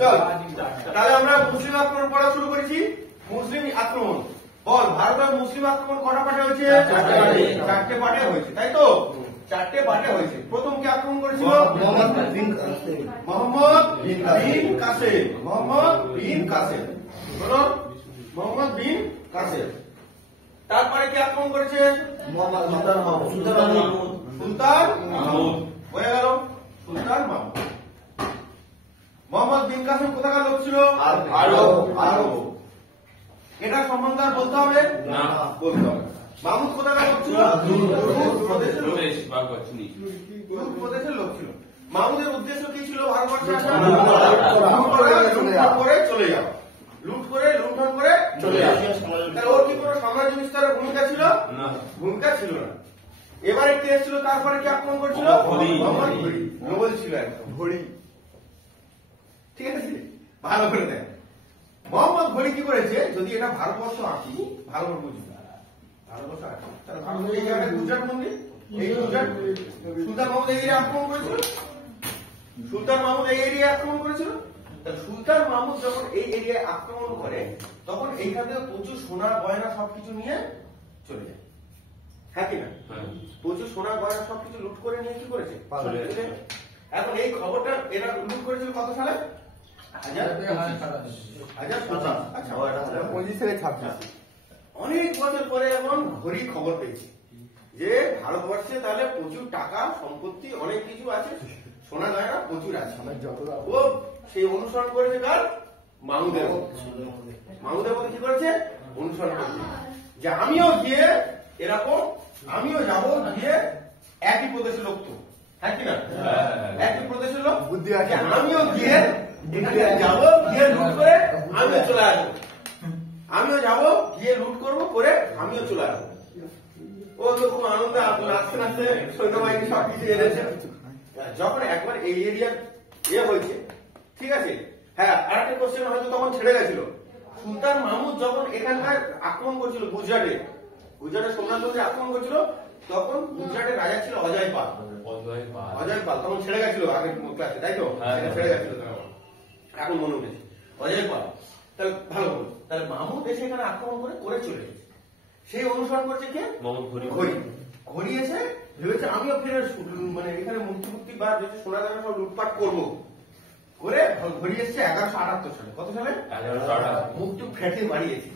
চল তাহলে আমরা মুসলিম আক্রমণ পড়া শুরু করেছি। মুসলিম আক্রমণ বল, ভারতের মুসলিম আক্রমণ কটা পার্টে হয়েছে? চারটে পার্টে হয়েছে, তাই তো? চারটে পার্টে হয়েছে। প্রথম কে আক্রমণ করেছিল? মোহাম্মদ বিন কাসেম। মোহাম্মদ বিন কাসেম, বলো মোহাম্মদ বিন কাসেম। তারপরে কে আক্রমণ করেছে? সুলতান মাহমুদ। হয়ে গেল সুলতান মাহমুদ। মোহাম্মদ বিন কাসেম কোথাকার লোক ছিল? আরব। এটা সম্বন্ধে আর বলতে হবে না, বলতে হবে। মাহমুদ কোথাকার লোক ছিল? প্রদেশের লোক ছিল। মাহমুদের উদ্দেশ্য কি ছিল? ভারতবর্ষে আসা, করে চলে যাওয়া, লুট করে লুণ্ঠন করে চলে যাওয়া। তাহলে ওর কি কোনো সাম্রাজ্য বিস্তারের ভূমিকা ছিল? ভূমিকা ছিল না। এবারে কে এসেছিল? তারপরে কি আক্রমণ করেছিল? নোবেল ছিল একদম ঘড়ি। ঠিক আছে, ভালো করে দেখ। মোহাম্মদ ঘড়ি কি করেছে? যদি এটা ভারতবর্ষ আঁকি, ভালো করে বুঝবে। ভারতবর্ষ আঁকি, তাহলে ভারত এই জায়গায় গুজরাট মন্দির, এই গুজরাট সুলতান মাহমুদ এই এরিয়া আক্রমণ করেছিল। সুলতান মাহমুদ এই এরিয়া আক্রমণ করেছিল। সুলতান মাহমুদ যখন এই এরিয়ায় আক্রমণ করে, তখন এইখান থেকে প্রচুর সোনা গয়না সবকিছু নিয়ে চলে যায়। হ্যাঁ কিনা? প্রচুর সোনা গয়না সবকিছু লুট করে নিয়ে কি করেছে? এখন এই খবরটা এরা লুট করেছিল কত সালে? 1026। অনেক বছর পরে এখন ঘড়ি খবর পেয়েছে যে ভারতবর্ষে তাহলে প্রচুর টাকা সম্পত্তি অনেক কিছু আছে, সোনা গয়না প্রচুর আছে। ও সেই অনুসরণ করেছে কার? মাহমুদের। মাহমুদের মধ্যে কি করেছে? অনুসরণ করেছে যে আমিও গিয়ে এরকম, আমিও যাবো গিয়ে একই প্রদেশের লোক তো, হ্যাঁ কিনা? একই প্রদেশের লোক বুদ্ধি আছে, আমিও গিয়ে যাবো, গিয়ে লুট করে আমিও চলে আসবো। আমিও যাবো গিয়ে লুট করবো, করে আমিও চলে আসবো। ও তো খুব আনন্দে নাচতে নাচতে সৈন্যবাহিনী সবকিছু এনেছে। যখন একবার এই এরিয়া হয়েছে, ঠিক আছে। হ্যাঁ, আর একটা কোশ্চেন হয়তো তখন ছেড়ে গেছিল। সুলতান মাহমুদ যখন এখানকার আক্রমণ করছিল গুজরাটের সোমনাথে আক্রমণ করছিল, তখন গুজরাটের রাজা ছিল অজয় পাল। তখন ছেড়ে গেছিল আগের ক্লাসে, তাই তো? ছেড়ে গেছিল, এখন মনে উঠেছে অজয় পাল। তাহলে ভালো বলো, তাহলে মাহমুদ এসে এখানে আক্রমণ করে চলে গেছে। সেই অনুসরণ করছে কে? ঘড়ি এসে ভেবেছে আমিও ফিরে মানে এখানে মূর্তি বা যদি সোনা দানা সব লুটপাট করবো করে। ঘড়ি এসছে 1178 সালে। কত সালে? 1178। মুখটুক ফেটে মারিয়েছে,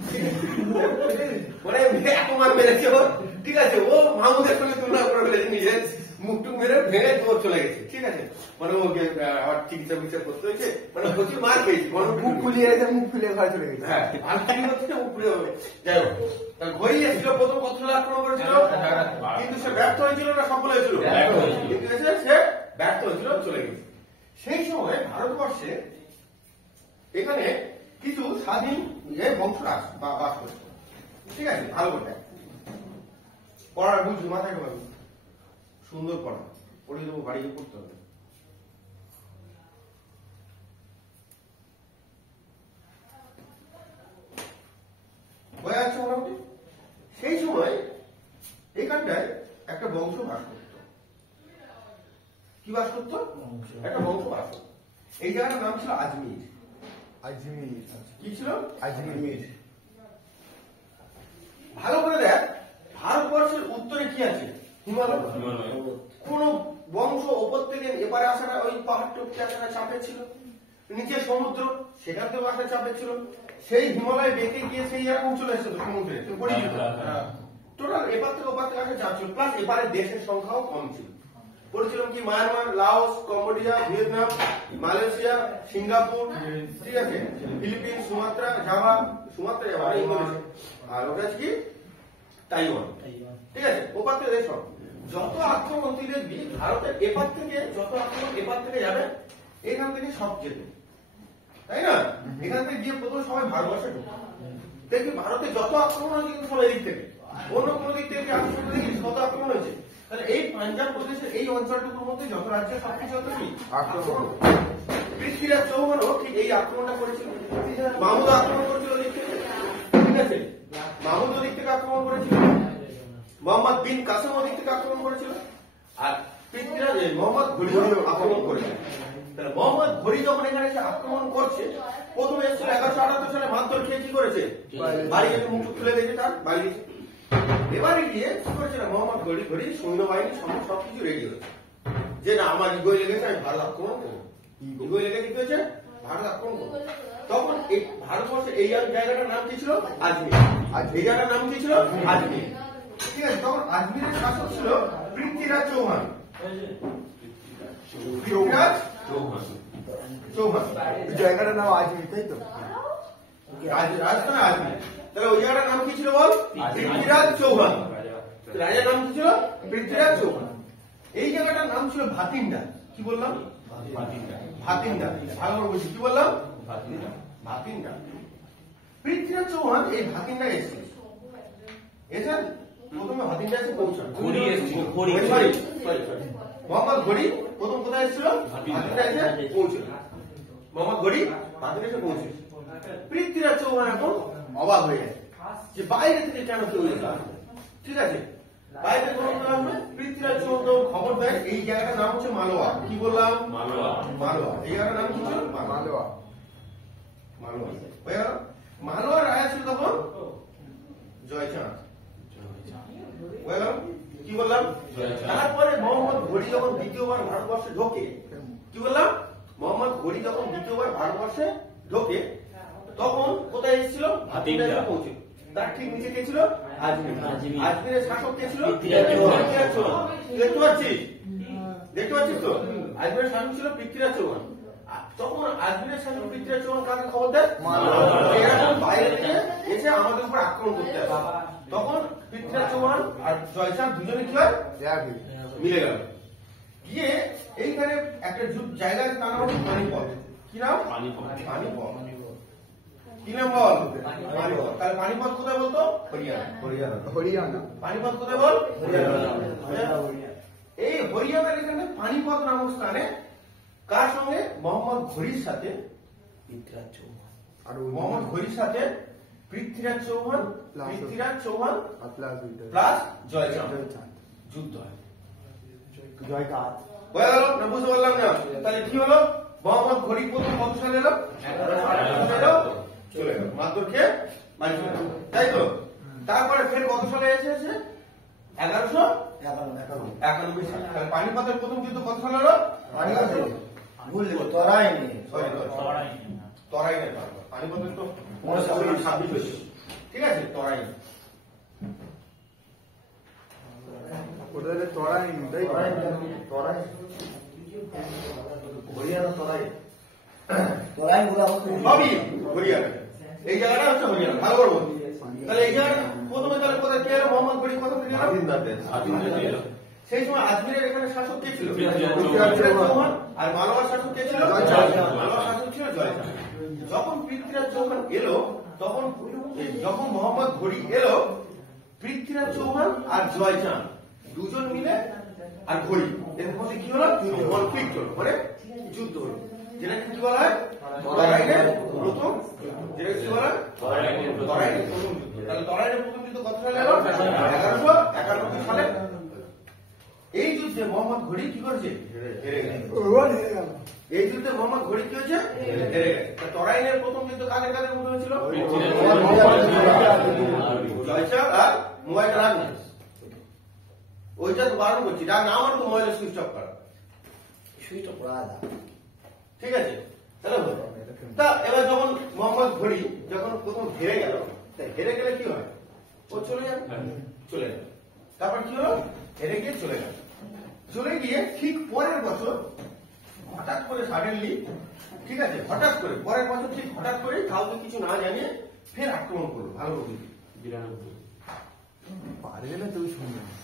মানে এত মার মেরেছে ও, ঠিক আছে। ও মাহমুদের সঙ্গে তুলনা করে ফেলেছে নিজের, মুখটুক মেরে ভেঙে তোর চলে গেছে, ঠিক আছে। মানে ওকে আবার চিকিৎসা বিচার করতে হয়েছে, মানে প্রচুর মার খেয়েছে, মুখ ফুলিয়ে মুখ ফুলিয়ে ঘরে চলে গেছে। হ্যাঁ, আর কি হচ্ছে মুখ ফুলিয়ে হবে। যাই হোক, ঘড়ি এসেছিল প্রথম কত সালে আক্রমণ করেছিল, কিন্তু সে ব্যর্থ হয়েছিল না সফল হয়েছিল? কিন্তু এসে সে ব্যর্থ হয়েছিল, চলে গেছে। সেই সময় ভারতবর্ষে এখানে কিছু স্বাধীন বংশ বাস করছে, ঠিক আছে। ভালো করে পড়ার বুঝ মাথায় ঢোকাবি, সুন্দর পড়া পড়ে দেবো, বাড়িতে পড়তে হবে। হয়ে যাচ্ছে মোটামুটি। সেই সময় এখানটায় একটা বংশ বাস করত। কি বাস করত? একটা বংশ বাস করত। এই জায়গাটার নাম ছিল আজমির। কি ছিল? আজমির। ভালো করে দেখ, ভারতবর্ষের উত্তরে কি আছে? হিমালয়। কোন বংশ ওপর থেকে এপারে আসাটা, ওই পাহাড় টপকে আসাটা চাপে ছিল। নিচে সমুদ্র, সেখান থেকে আসা চাপে ছিল। সেই হিমালয় বেঁকে গিয়ে সেই এরকম চলে এসেছে সমুদ্রে, টোটাল এপার থেকে ওপার থেকে আসা চাপ ছিল। প্লাস এপারে দেশের সংখ্যাও কম ছিল। পড়েছিলাম কি Myanmar, Laos, Cambodia, Vietnam, Malaysia, Singapore, ঠিক আছে, ফিলিপিন, সুমাত্রা, জাভা, ইন্দোনেশিয়া, আর ওটা আছে কি তাইওয়ান, ঠিক আছে। ওপার থেকে দেশ যত আক্রমণ তুই দেখবি ভারতের এপার থেকে যত আক্রমণ এপার থেকে যাবে, এখান থেকে সব যেত, তাই না? এখান থেকে গিয়ে প্রথম সবাই ভারতবর্ষে ঢুকবে। দেখবি ভারতে যত আক্রমণ হয়েছে কিন্তু সব এদিক থেকে, অন্য কোনো দিক থেকে আক্রমণ দেখিস কত আক্রমণ হয়েছে। তাহলে এই পাঞ্জাব প্রদেশের এই অঞ্চলটুকুর মধ্যে যত রাজ্য সবকিছু হতো কি আক্রমণ। পৃথ্বীরাজ চৌহানও ঠিক এই আক্রমণটা করেছিল। মাহমুদ আক্রমণ করেছিল ওদিক থেকে, ঠিক আছে। মাহমুদ ওদিক থেকে আক্রমণ করেছিল, মোহাম্মদ বিন কাসেম ওদিক থেকে আক্রমণ করেছিল, আর পৃথ্বীরাজ মোহাম্মদ ঘড়িও আক্রমণ করেছিল। তাহলে মোহাম্মদ ঘড়ি যখন এখানে এসে আক্রমণ করছে, প্রথমে এসেছিল 1178 সালে মারধর খেয়ে কি করেছে, বাড়ি গেছে, মুখ খুলে গেছে, তার বাড়ি গেছে। এবারে গিয়ে কি করেছে না, মোহাম্মদ ঘড়ি সৈন্যবাহিনী সঙ্গে সবকিছু রেডি হয়েছে যে না আমার ইগোয় লেগেছে, আমি ভারত আক্রমণ করবো। ইগোয় লেগে কি হয়েছে, ভারত আক্রমণ করবো। তখন এই ভারতবর্ষের এই জায়গাটার নাম কি ছিল, আজমির। এই জায়গাটার নাম কি ছিল, আজমির। ঠিক আছে, তখন আজমিরের শাসক ছিল পৃথ্বীরাজ চৌহান। পৃথ্বীরাজ চৌহান জায়গাটার নাম আজমির, তাই তো? রাজস্থানে আজমির। তাহলে ওই জায়গাটার নাম কি ছিল বল, পৃথ্বীরাজ চৌহান। রাজার নাম কি ছিল, পৃথ্বীরাজ চৌহান। এই জায়গাটার নাম ছিল ভাতিন্ডা। কি বললাম, ভাতিন্ডা। ভালো করে বলছি, কি বললাম, ভাতিন্ডা। পৃথ্বীরাজ চৌহান এই ভাতিন্ডা এসেছে, প্রথমে ভাতিন্ডা এসে পৌঁছান। মোহাম্মদ ঘড়ি প্রথম কোথায় এসেছিল, ভাতিন্ডা এসে পৌঁছল। মোহাম্মদ ঘড়ি ভাতিন্ডা এসে পৌঁছে। পৃথ্বীরাজ চৌহান এখন অবাক হয়ে গেছে যে বাইরে থেকে কেন কেউ এসে, ঠিক আছে, বাইরে কোনো আসবে। পৃথ্বীরাজ চৌহান খবর দেয় এই জায়গাটার নাম হচ্ছে মালোয়া। কি বললাম, মালোয়া। এই জায়গাটার নাম কি ছিল, মালোয়া। মালোয়ার রাজা ছিল তখন জয়চাঁদ। কি বললাম, তারপরে মোহাম্মদ ঘড়ি যখন দ্বিতীয়বার ভারতবর্ষে ঢোকে, কি বললাম, মোহাম্মদ ঘড়ি যখন দ্বিতীয়বার ভারতবর্ষে ঢোকে তখন কোথায় এসেছিল, ভাতিন্ডা পৌঁছে। তার ঠিক নিচে কে ছিল, আজমির। আজমিরের শাসক কে ছিল, দেখতে পাচ্ছিস, দেখতে পাচ্ছিস তো, আজমিরের শাসক ছিল পৃথ্বীরাজ চৌহান। তখন আজমিরের শাসক পৃথ্বীরাজ চৌহান কাকে খবর দেয়, বাইরে থেকে এসে আমাদের উপর আক্রমণ করতে আসে। তখন পৃথ্বীরাজ চৌহান আর জয়চাঁদ দুজনে কি হয়, মিলে গেল। গিয়ে এইখানে একটা জায়গা আছে, তার নাম হচ্ছে পানিপথ। কি নাম, পানিপথ। কি নাম বল, পানিপথ। তাহলে পানিপথ কোথায় বলতো, হরিয়ানা। পানিপথ কোথায় বল, হরিয়ানা। এই হরিয়ানার এখানে পানিপথ নামক স্থানে কার সঙ্গে, মোহাম্মদ ঘড়ির সাথে পৃথ্বীরাজ চৌহান। আর মোহাম্মদ ঘড়ির সাথে পৃথ্বীরাজ চৌহান প্লাস জয়চাঁদ যুদ্ধ হয়। জয়চাঁদ হয়ে গেল না, বুঝতে পারলাম না। তাহলে কি হলো, মোহাম্মদ ঘড়ি প্রথম কত সালে এলো, চলে গেল, মারধর খেয়ে বাড়ি চলে গেল, তাই তো। তারপরে ফের কত সালে এসেছে, 1191 সালে। তাহলে পানিপথের প্রথম যুদ্ধ কত সালে হলো, তরাইনের পানিপথের তো 26, ঠিক আছে, তরাইন। সবই হরিয়ানা। এই জায়গাটা হচ্ছে হরিয়ানা, ভালো করে বলছি। তাহলে এই জায়গাটা প্রথমে তাহলে কোথায় কে এলো, মোহাম্মদ ঘড়ি কোথা থেকে এলো, সেই সময় আজমিরের এখানে শাসক কে ছিল, চৌহান। আর মালোয়ার শাসক কে ছিল, মালোয়ার শাসক ছিল জয়চাঁদ। যখন পৃথ্বীরাজ চৌহান এলো তখন, যখন মোহাম্মদ ঘড়ি এলো, পৃথ্বীরাজ চৌহান আর জয়চাঁদ দুজন মিলে আর ঘড়ি এর মধ্যে কি হলো, কনফ্লিক্ট হলো, মানে যুদ্ধ হলো, যেটাকে কি বলা হয়, তরাইনের প্রথম, যেটাকে কি বলা হয়, তরাইনের প্রথম যুদ্ধ। তাহলে তরাইনের প্রথম যুদ্ধ কত সালে হলো, 1191 সালে। এই যুদ্ধে মোহাম্মদ ঘড়ি কি করেছে, হেরে গেল। এই যুদ্ধে মোহাম্মদ ঘড়ি কি হয়েছে, হেরে গেছে। তরাইনের প্রথম যুদ্ধ কাদের কাদের মধ্যে হয়েছিল, জয়চাঁদ আর মোবাইল রাখবে। ওইটা তো বারণ করছি, যার নাম আর তো মোবাইলের সুইচ অফ করা, ঠিক আছে। তাহলে তা এবার যখন মোহাম্মদ ঘড়ি যখন প্রথম হেরে গেল, হেরে গেলে কি হয়, ও চলে যাবে, চলে গেল। তারপর কি হলো, হেরে গিয়ে চলে গেল। চলে গিয়ে ঠিক পরের বছর হঠাৎ করে সাডেনলি, ঠিক আছে, হঠাৎ করে পরের বছর ঠিক হঠাৎ করে কাউকে কিছু না জানিয়ে ফের আক্রমণ করলো, ভালো করে,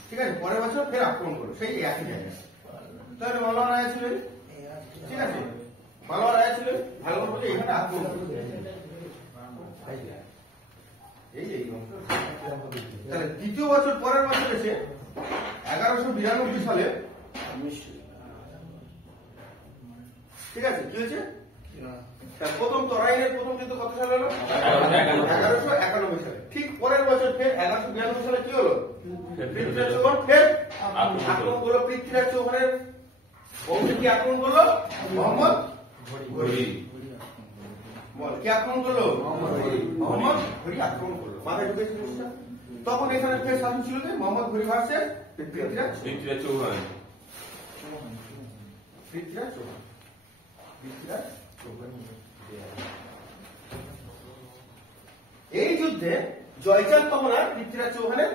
ঠিক আছে, পরের বছর ফের আক্রমণ করলো সেই একই জায়গায়। তাহলে মালোয়ার রাজা ছিলেন, ঠিক আছে, মালোয়ার রাজা ছিলেন, ভালো করে এখানে আক্রমণ করলো। তাহলে দ্বিতীয় বছর পরের বছর এসে 1192 সালে, ঠিক আছে, কি হয়েছে, প্রথম তরাইনের প্রথম যুদ্ধ কত সালে হলো, 1191 সালে। ঠিক পরের বছর ফের 1192 সালে কি হলো, পৃথ্বীরাজ চৌহান ফের আক্রমণ করলো। পৃথ্বীরাজ চৌহানের বংশকে আক্রমণ করলো মোহাম্মদ ঘড়ি বল কে আক্রমণ করলো মোহাম্মদ ঘড়ি আক্রমণ করলো মাথায় ঢুকেছে জিনিসটা তখন এখানে ফের শাসন ছিল যে মোহাম্মদ ঘড়ি ভার্সেস পৃথ্বীরাজ পৃথ্বীরাজ চৌহান পৃথ্বীরাজ চৌহান পৃথ্বীরাজ চৌহান এই যুদ্ধে জয়চাঁদ তখন আর পৃথ্বীরাজ চৌহানের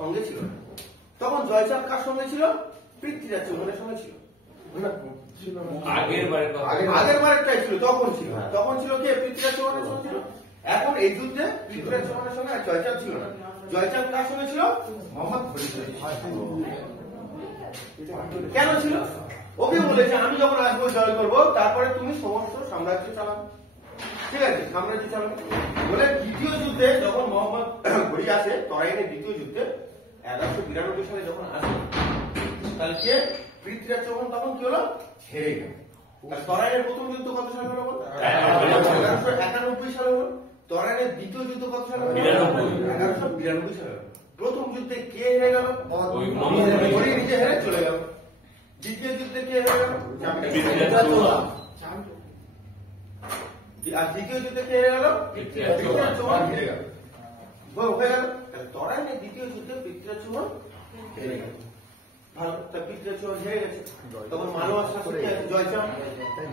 সঙ্গে ছিল না। তখন জয়চাঁদ কার সঙ্গে ছিল পৃথ্বীরাজ চৌহানের সঙ্গে ছিল আগের বারেরটাই ছিল তখন ছিল কে পৃথ্বীরাজ চৌহানের সঙ্গে ছিল এখন এই যুদ্ধে পৃথ্বীরাজ চৌহানের সঙ্গে আর জয়চাঁদ ছিল না জয়চাঁদ কার সঙ্গে ছিল মোহাম্মদ ঘড়ির সঙ্গে কেন ছিল ওকে বলেছে আমি যখন আসবো জয় করবো তারপরে তুমি সমস্ত সাম্রাজ্য চালাবে ঠিক আছে সাম্রাজ্য চালাবে বলে দ্বিতীয় যুদ্ধে যখন মোহাম্মদ ঘড়ি আসে তরাইনের দ্বিতীয় যুদ্ধে 1192 সালে যখন আসে তাহলে কে পৃথ্বীরাজ চৌহান তখন কি হলো হেরে গেল তরাইনের প্রথম যুদ্ধ কত সালে হলো 1191 সালে হলো তরাইনের দ্বিতীয় যুদ্ধ কত সালে হলো 1192 সালে হলো প্রথম যুদ্ধে কে হেরে গেল ঘড়ি নিজে হেরে চলে গেল দ্বিতীয় যুদ্ধে কে হেরে গেল আর দ্বিতীয় যুদ্ধে কে হেরে গেল পৃথ্বীরাজ চৌহান হেরে গেল হয়ে গেল তরাইনের দ্বিতীয় যুদ্ধে পৃথ্বীরাজ চৌহান হেরে গেল ভালো তা পৃথ্বীরাজ চৌহান হেরে গেছে তখন মালওয়ার শাসক কে আছে জয়চাঁদ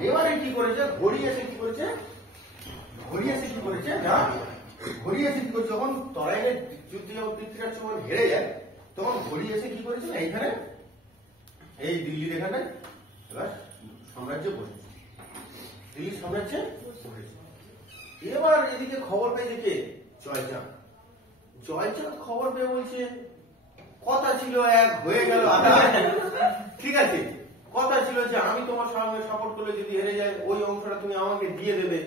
এবারে কি করেছে ঘড়ি এসে কি করেছে না ঘড়ি এসে কি করেছে যখন তরাইনের যুদ্ধে যখন পৃথ্বীরাজ চৌহান হেরে যায় তখন ঘড়ি এসে কি করেছে না এইখানে এই দিল্লির এখানে এবার সাম্রাজ্য বসেছে দিল্লির সাম্রাজ্যে বসেছে এবার এদিকে খবর পেয়েছে কে জয়চাঁদ খবর পেয়ে বলছে কথা ছিল এক হয়ে গেল আধা ঠিক আছে কথা ছিল যে আমি তোমার সঙ্গে সাপোর্ট করলে যদি হেরে যায় ওই অংশটা তুমি আমাকে দিয়ে দেবে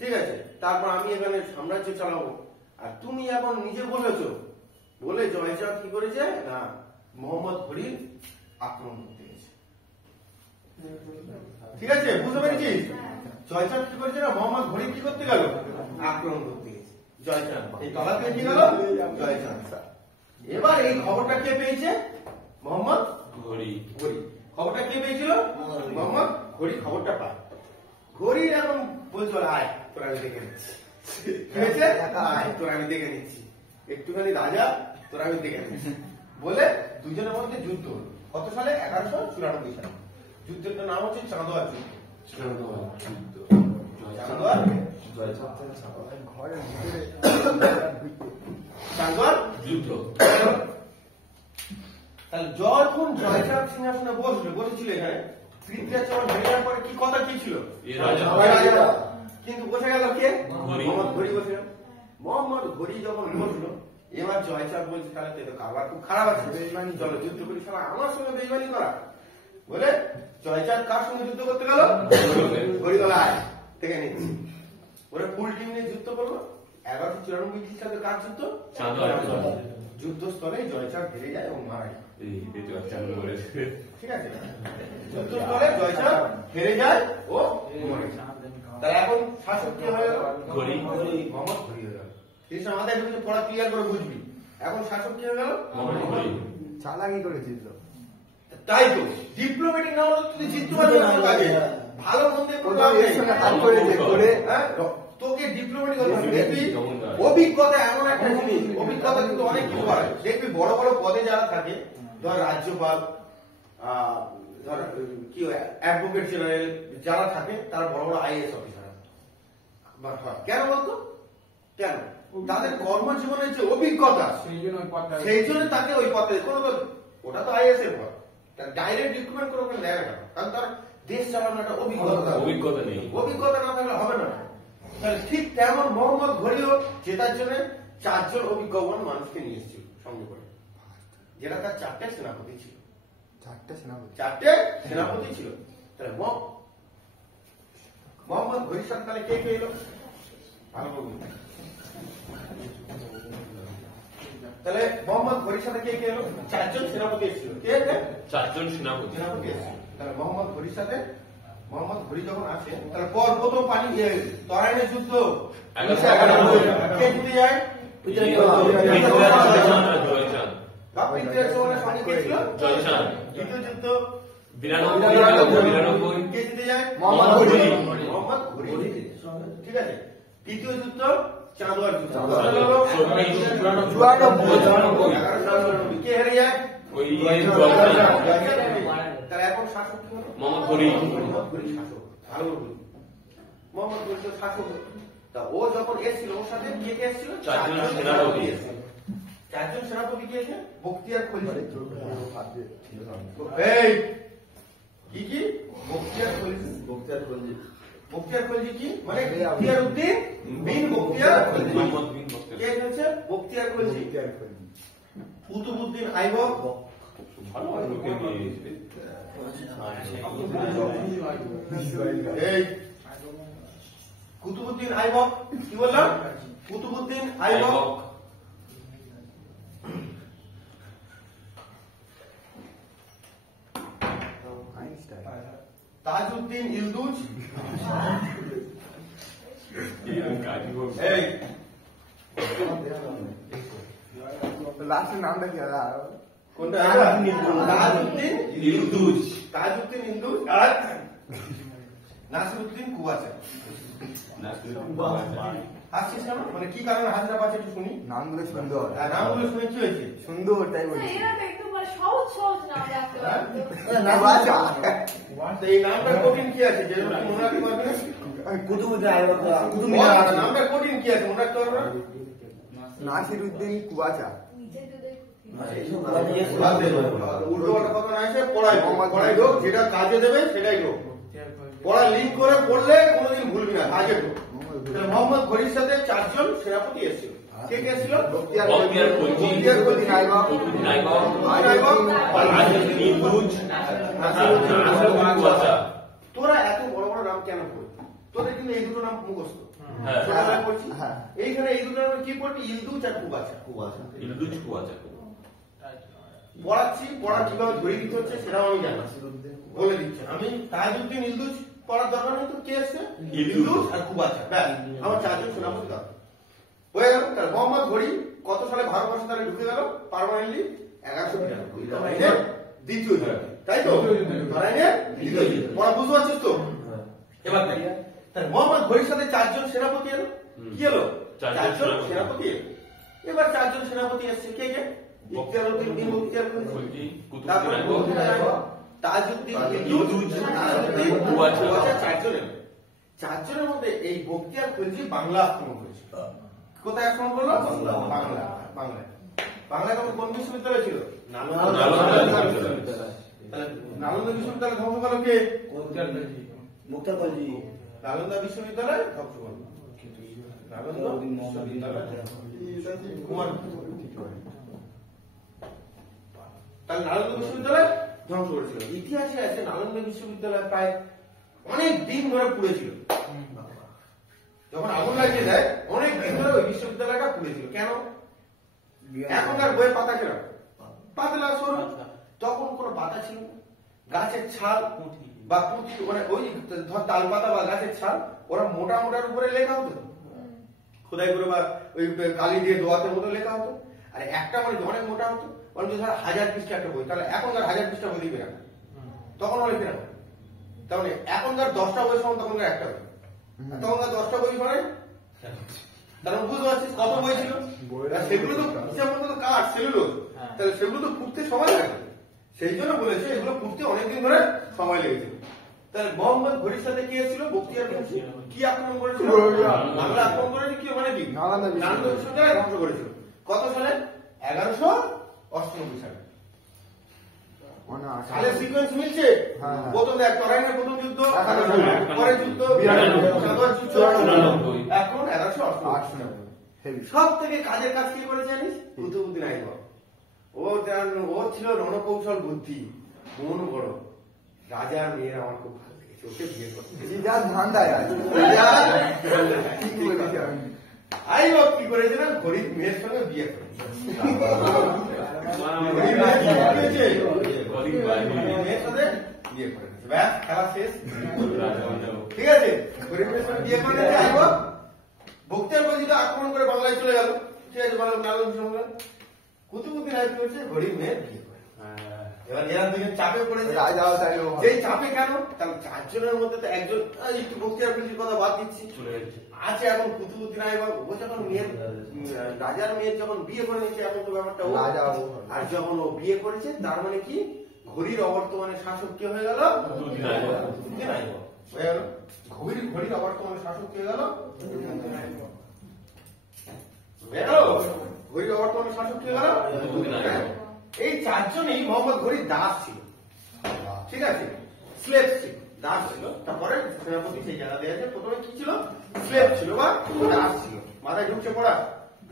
ঠিক আছে তারপর আমি এখানে সাম্রাজ্য চালাবো আর তুমি এখন নিজে বলেছো বলে জয়চাঁদ কি করেছে না মোহাম্মদ ঘড়ির আক্রমণ করতে গেছে ঠিক আছে বুঝতে পেরেছিস জয়চাঁদ কি করেছে না মোহাম্মদ ঘড়ি কি করতে গেল আক্রমণ করতে গেছে জয়চাঁদ এই তলাতে কি গেল জয়চাঁদ এবার এই খবরটা কে পেয়েছে মোহাম্মদ ঘড়ি খবরটা কে পেয়েছিল মোহাম্মদ ঘড়ি খবরটা পায় ঘড়ি এখন বলছো আয় তোরা আমি দেখে নিচ্ছি ঠিক আছে আয় তোরা আমি দেখে নিচ্ছি একটুখানি রাজা তোরা আমি দেখে নিচ্ছি বলে দুজনের মধ্যে যুদ্ধ হলো কত সালে 1194 সালে যুদ্ধের নাম হচ্ছে চাঁদোয়ার যুদ্ধ চাঁদোয়ার চাঁদোয়ার যুদ্ধ তাহলে যখন জয়চাঁদ সিংহাসনে বসেছিল এখানে পৃথ্বীরাজ চৌহান হেরে যাওয়ার পরে কি কথা কি ছিল কিন্তু বসে গেল কে মোহাম্মদ ঘড়ি বসে গেল মোহাম্মদ ঘড়ি যখন বসলো এবার জয়চাঁদ বলছে তাহলে তো কারবার খুব খারাপ আছে বেইমানি চলো যুদ্ধ করি সারা আমার সঙ্গে বেইমানি করা বলে জয়চাঁদ কার সঙ্গে যুদ্ধ করতে গেল ঘড়ি গলা আয় থেকে নিচ্ছি ওরা ফুল টিম নিয়ে যুদ্ধ করলো 1194 খ্রিস্টাব্দে কার যুদ্ধ যুদ্ধস্থলে জয়চাঁদ হেরে যায় এবং মারা যায় ঠিক আছে যুদ্ধস্থলে জয়চাঁদ হেরে যায় ও মরে যায় তাহলে এখন শাসক কি হয়ে গেল মোহাম্মদ ঘড়ি হয়ে গেল জিনিস আমাদের একটু পড়া ক্লিয়ার করে বুঝবি এখন শাসক কি হয়ে গেল চালাকি করেছিল তাই তো ডিপ্লোম্যাটিক না হলে তুই জিততে পারবি না কাজে ভালো মন্দের তোকে ডিপ্লোম্যাটিক দেখবি অভিজ্ঞতা এমন একটা জিনিস অভিজ্ঞতা কিন্তু অনেক কিছু হয় দেখবি বড় বড় পদে যারা থাকে ধর রাজ্যপাল ধর কি অ্যাডভোকেট জেনারেল যারা থাকে তারা বড় বড় আইএএস অফিসার হয় কেন বলতো কেন তাদের কর্মজীবনের যে অভিজ্ঞতা সেই জন্য তাকে ওই পদে কোনো তো ওটা তো আইএএস এর পদ ডাইরেক্ট রিক্রুটমেন্ট করে ওখানে দেয় না কারণ তার দেশ চালানোর একটা অভিজ্ঞতা না থাকলে হবে না তাহলে ঠিক তেমন মোহাম্মদ ঘড়িও জেতার জন্য 4 জন অভিজ্ঞবান মানুষকে নিয়ে এসেছিল সঙ্গে করে যেটা তার 4টে সেনাপতি ছিল 4টে সেনাপতি ছিল তাহলে মোহাম্মদ ঘড়ির সাথে তাহলে কে কে এলো ভালো বলুন তাহলে মোহাম্মদ ঘড়ির সাথে কে কে এলো 4 জন সেনাপতি এসেছিল কে 4 জন সেনাপতি এসেছিল তাহলে মোহাম্মদ ঘড়ির সাথে মোহাম্মদ ঘড়ি যখন আসে তাহলে প্রথম পানি তরাইনের যুদ্ধ কে জিতে যায় দ্বিতীয় যুদ্ধ 92 কে জিতে যায়? মোহাম্মদ ঘুরি। মোহাম্মদ ঘুরি। ঠিক আছে। তৃতীয় যুদ্ধ চাঁদোয়ার যুদ্ধ। চুরানব্বই। কে হেরে যায়? ওই তাহলে এখন শাসক কি হলো? মোহাম্মদ ঘুরি। মোহাম্মদ ঘুরি শাসক। ভালো করে বুঝুন। মোহাম্মদ ঘুরি তো শাসক। তা ও যখন এসেছিল ওর সাথে কে কে এসেছিল? চারজন সেনাপতি। চারজন সেনাপতি কে এসে? বখতিয়ার খলজি। এই কি কি? বখতিয়ার খলজি। বখতিয়ার খলজি কি? মানে বখতিয়ার উদ্দিন বিন বখতিয়ার খলজি। মোহাম্মদ বিন বখতিয়ার। কে হচ্ছে বখতিয়ার খলজি? কুতুবউদ্দিন আইবক। ভালো লোকে নিয়ে এই কুতুবউদ্দিন আইবক কি বললাম? কুতুবউদ্দিন আইবক। তাজউদ্দিন ইলদুজ। এই লাস্টের নামটা কি দাদা? কোনটা? তাজউদ্দিন ইলদুজ। তাজউদ্দিন ইলদুজ আর নাসিরউদ্দিন কুয়াচা। হাসছিস কেন? মানে কি কারণে হাসিটা পাচ্ছে একটু শুনি। নামগুলো সুন্দর। আর নামগুলো শুনে কি হয়েছে? সুন্দর তাই বলছি। এরা তো একটু মানে সহজ সহজ নাম রাখতে পারতো। কুয়াচা। তো এই নামটা কঠিন কি আছে যে তুমি মনে রাখতে পারবে না? নামটা কঠিন কি আছে মনে রাখতে পারবে না? নাসিরউদ্দিন কুয়াচা। নিজে তো দেখো। উল্টো পাল্টা কথা না এসে পড়াই পড়াই হোক, যেটা কাজে দেবে সেটাই হোক। পড়া লিঙ্ক করে পড়লে কোনোদিন ভুলবি না, কাজে হোক। মোহাম্মদ ঘড়ির সাথে চারজন সেনাপতি এসেছিল। কে কে এসেছিল? বখতিয়ার খলজি, বখতিয়ার খলজি, কুতুবউদ্দিন আইবক, আইবক, তাজউদ্দিন ইলদুজ, নাসিরউদ্দিন কুয়াচা। তোরা এত বড় বড় নাম কেন পড়বি? তোদের কিন্তু এই দুটো নাম মুখস্থ। হ্যাঁ। ছোটবেলায় পড়ছি। হ্যাঁ। এইখানে এই দুটো নাম কি পড়বি? ইলদুজ আর কুয়াচা। ইলদুজ কুয়াচা। পড়াচ্ছি, পড়া কিভাবে ধরে দিতে হচ্ছে সেটাও আমি জানি, বলে দিচ্ছি। আমি তাজউদ্দিন ইলদুজ পড়ার দরকার নেই তো, কে এসছে? ইলদুজ আর কুয়াচা, ব্যাস আমার চারজন সেনাপতি দরকার হয়ে গেল। তাহলে মোহাম্মদ ঘড়ি কত সালে ভারতবর্ষে তাহলে ঢুকে গেল পার্মানেন্টলি? 1193 দ্বিতীয় যুদ্ধ, তাই তো? দ্বিতীয় যুদ্ধ। পড়া বুঝতে পারছিস তো? এবার দেখ, তাহলে মোহাম্মদ ঘড়ির সাথে চারজন সেনাপতি এলো। কি এলো? চারজন সেনাপতি এলো। এবার চারজন সেনাপতি এসছে, কে কে? ইখতিয়ারউদ্দিন বিন বখতিয়ার খলজি, কুতুবউদ্দিন আইবক, তাজউদ্দিন ইলদুজ, নাসিরউদ্দিন কুয়াচা, চারজন এলো। চারজনের মধ্যে এই বখতিয়ার খলজি বাংলা আক্রমণ করেছিল। কোথায় আক্রমণ করলো? বাংলা। বাংলায় তখন কোন বিশ্ববিদ্যালয় ছিল? নালন্দা বিশ্ববিদ্যালয়। নালন্দা বিশ্ববিদ্যালয় ধ্বংস করলো কে? নালন্দা বিশ্ববিদ্যালয় ধ্বংস করলো নালন্দা বিশ্ববিদ্যালয় কুমার। তাহলে নালন্দা বিশ্ববিদ্যালয় ধ্বংস করেছিল। ইতিহাসে আছে নালন্দা বিশ্ববিদ্যালয় প্রায় অনেক দিন ধরে পুড়েছিল। যখন আগুন লাগিয়ে দেয় অনেক দিন ধরে ওই বিশ্ববিদ্যালয়টা পুড়েছিল। কেন? এখনকার বইয়ের পাতা কেন পাতলা সরু, তখন কোনো পাতা ছিল না। গাছের ছাল বা পুঁতি, মানে ওই ধর তাল পাতা বা গাছের ছাল, ওরা মোটা মোটার উপরে লেখা হতো, খোদাই করে বা ওই কালি দিয়ে দোয়াতের মতো লেখা হতো। আর একটা মানে অনেক মোটা হতো, মানে ধর 1000 পৃষ্ঠা একটা বই, তাহলে এখনকার 1000 পৃষ্ঠা বই লিখবে না, তখন লিখবে না। তাহলে এখনকার 10টা বই সমান তখনকার একটা বই, তখনকার 10টা বই সমান, তাহলে বুঝতে পারছিস কত বই ছিল। সেগুলো তো হিসাব মতো তো কাঠ সেলুলোজ, তাহলে সেগুলো তো ফুটতে সময় লাগে। সেই জন্য বলেছে এগুলো ফুটতে অনেকদিন ধরে সময় লেগেছিল। তাহলে মোহাম্মদ ঘড়ির সাথে কি এসেছিল? বখতিয়ার খলজি। কি আক্রমণ করেছিল? বাংলা আক্রমণ করেছে। কি মানে কি? নালন্দা বিশ্ববিদ্যালয় ধ্বংস করেছিল। কত সালে? 1198 সালে। সালের সিকোয়েন্স মিলছে? প্রথম দেখ তরাইনের প্রথম যুদ্ধ, পরের যুদ্ধ, চাঁদোয়ার যুদ্ধ, এখন 1198। সব থেকে কাজের কাজ কি করে জানিস? কুতুবউদ্দিন আইবক। ও ছিল রণকৌশল বুদ্ধি, মন বড়। রাজার মেয়ের আমার খুব ভালো লেগেছে, ওকে বিয়ে করতে। আইবক কি করেছে না, গরিব মেয়ের সঙ্গে বিয়ে করেছে। মেয়ের সাথে বিয়ে করেছে, ব্যাস খেলা শেষ। ঠিক আছে, গরিব মেয়ের সঙ্গে বিয়ে করে আইবক। বখতিয়ার খলজি আক্রমণ করে বাংলায় চলে গেল। ঠিক আছে, নালন্দা বিশ্ববিদ্যালয়। কুতুবউদ্দিন আইবক করেছে গরিব মেয়ের বিয়ে করে। এবার এরা দুজন চাপে পড়েছে। রাজাও তাই যেই চাপে কেন, কারণ চারজনের মধ্যে তো একজন একটু বক্তৃতার কথা বাদ দিচ্ছি, চলে গেছে। আছে এখন কুতুবুদ্দিন আইবক। ও যখন মেয়ের রাজার মেয়ের যখন বিয়ে করে নিয়েছে, এখন তো ব্যাপারটা ও রাজা আর যখন ও বিয়ে করেছে, তার মানে কি ঘড়ির অবর্তমানে শাসক কি হয়ে গেল? কুতুবউদ্দিন আইবক। কুতুবউদ্দিন আইবক হয়ে গেল। ঘড়ির অবর্তমানে শাসক কি হয়ে গেল? হয়ে গেল। ঘড়ির অবর্তমানে শাসক কি হয়ে গেল? কুতুবউদ্দিন আইবক। এই চারজনই মোহাম্মদ ঘড়ির দাস ছিল, ঠিক আছে, স্লেভ ছিল, দাস ছিল। তারপরে সেনাপতি সেই জায়গা দিয়েছে, প্রথমে কি ছিল? স্লেভ ছিল বা দাস ছিল। মাথায় ঢুকছে পড়া?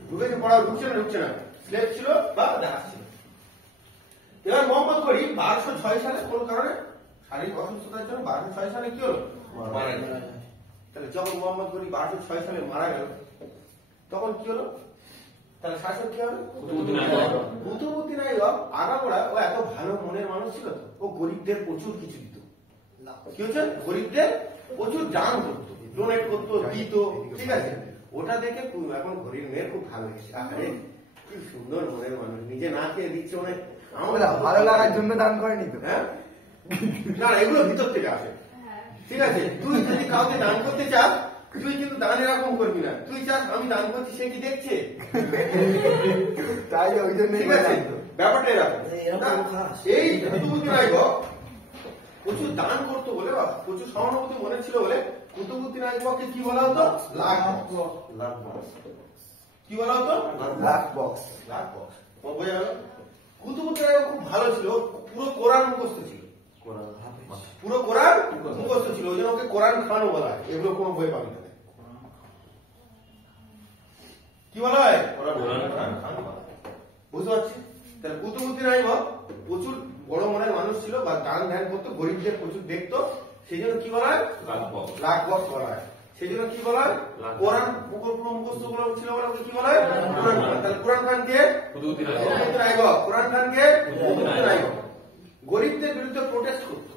ঢুকেছে পড়া? ঢুকছে না? স্লেভ ছিল বা দাস ছিল। এবার মোহাম্মদ ঘড়ি 1206 সালে কোন কারণে শারীরিক অসুস্থতার জন্য 1206 সালে কি হলো? মারা গেল। তাহলে যখন মোহাম্মদ ঘড়ি 1206 সালে মারা গেল, তখন কি হলো? তাহলে শাসক কি হবে? কুতুবউদ্দিন আইবক। কুতুবউদ্দিন আইবক আগাগোড়া ও এত ভালো মনের মানুষ ছিল তো, ও গরিবদের প্রচুর কিছু দিত। কি হচ্ছে? গরিবদের প্রচুর দান করতো, ডোনেট করতো, দিত, ঠিক আছে। ওটা দেখে এখন ঘড়ির মেয়ের খুব ভালো লেগেছে। আরে কি সুন্দর মনের মানুষ, নিজে না খেয়ে দিচ্ছে, মানে আমরা ভালো লাগার জন্য দান করেনি তো। হ্যাঁ, না এগুলো ভিতর থেকে আসে, হ্যাঁ। ঠিক আছে। তুই যদি কাউকে দান করতে চাস, তুই কিন্তু দান এরকম করবি না। তুই চাস আমি দান করছি, সে কি দেখছে? তাই ওই জন্য ঠিক আছে, ব্যাপারটা এরকম। এই কুতুবউদ্দিন আইবক প্রচুর দান করতো বলে বা প্রচুর সহানুভূতি মনে ছিল বলে কুতুবউদ্দিন আইবককে কি বলা হতো? লাখ বক্স। কি বলা হতো? Black box. লাখ বক্স। বোঝা গেল? কুতুবউদ্দিন আইবক খুব ভালো ছিল, পুরো কোরআন মুখস্থ ছিল, পুরো কোরআন মুখস্থ ছিল। ওই জন্য ওকে কোরআন খানও বলা হয়। এগুলো কোনো বই পাবি না। কি বলা হয়? কোরআন খান বলা হয়। বুঝতে পারছি? তাহলে কুতুবউদ্দিন আইবক প্রচুর বড় মনের মানুষ ছিল বা দান ধ্যান করতো, গরিবদের প্রচুর দেখতো। সেই জন্য কি বলা হয়? লাখ বক্স বলা হয়। সেই জন্য কি বলা হয়? কোরআন মুখস্থ গুলো ছিল বলে ওকে কি বলা হয়? কোরআন খান। তাহলে কোরআন খান কে? কুতুবউদ্দিন কুতুবউদ্দিন আইবক। কোরআন খান কে? কুতুবউদ্দিন আইবক। গরিবদের বিরুদ্ধে প্রোটেস্ট করতো,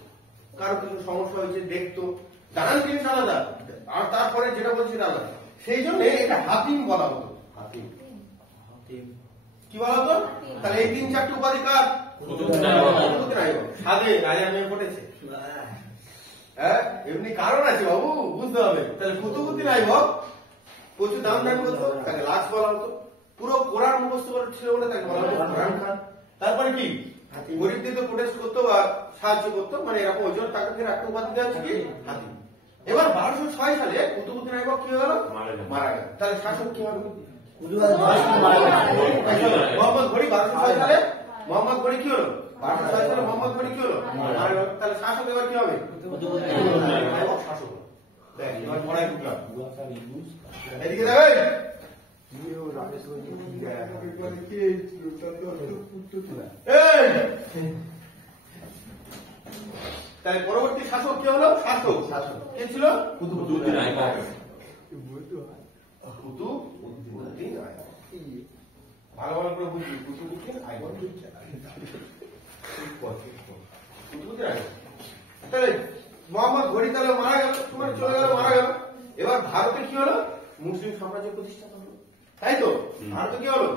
কারো কিছু সমস্যা হয়েছে দেখতো, দান জিনিস আলাদা, আর তারপরে যেটা বলছি আলাদা। সেই জন্য এটা হাতিম বলা হতো। হাতিম কি বলা হতো? তাহলে এই 3-4টি উপাধি কার? কুতুবউদ্দিন আইবক। কুতুবউদ্দিন আইবক। সাদে রাজার মেয়ে পড়েছে, হ্যাঁ, এমনি কারণ আছে বাবু, বুঝতে হবে। তাহলে কুতুবউদ্দিন আইবক প্রচুর দান ধ্যান করতো, তাকে লাশ বলা হতো। পুরো কোরআন মুখস্থ করে ছিল বলে তাকে বলা হতো কোরআন খান। তারপরে কি? গরিবদের তো প্রোটেস্ট করতো বা সাহায্য করতো, মানে এরকম। ওই জন্য তাকে ফের একটা উপাধি দেওয়া হচ্ছে কি? হাতিম। এবার 1206 সালে কুতুবউদ্দিন আইবক কি হয়ে গেল? মারা গেল। তাহলে শাসক কি হবে? মোহাম্মদ ঘড়ি 1206 সালে মোহাম্মদ ঘড়ি কি হলো? 1206 সালে মোহাম্মদ ঘড়ি কি হলো? মারা গেল। তাহলে শাসক এবার কি হবে? আইবক শাসক হলো। দেখ এবার পড়ায় ঢুকলাম, এদিকে দেখেন। এই! তাহলে পরবর্তী শাসক কি হলো? শাসক কে ছিল? কুতুবউদ্দিন আইবক। কুতুবউদ্দিন আইবক। ভালো ভালো করে বুঝবি, কুতুবউদ্দিন আইবক। কুতুবউদ্দিন আইবক। তাহলে মোহাম্মদ ঘড়ি তাহলে মারা গেল, সময় চলে গেল, মারা গেল। এবার ভারতে কি হলো? মুসলিম সাম্রাজ্য প্রতিষ্ঠা হলো, তাই তো? ভারতে কি হলো?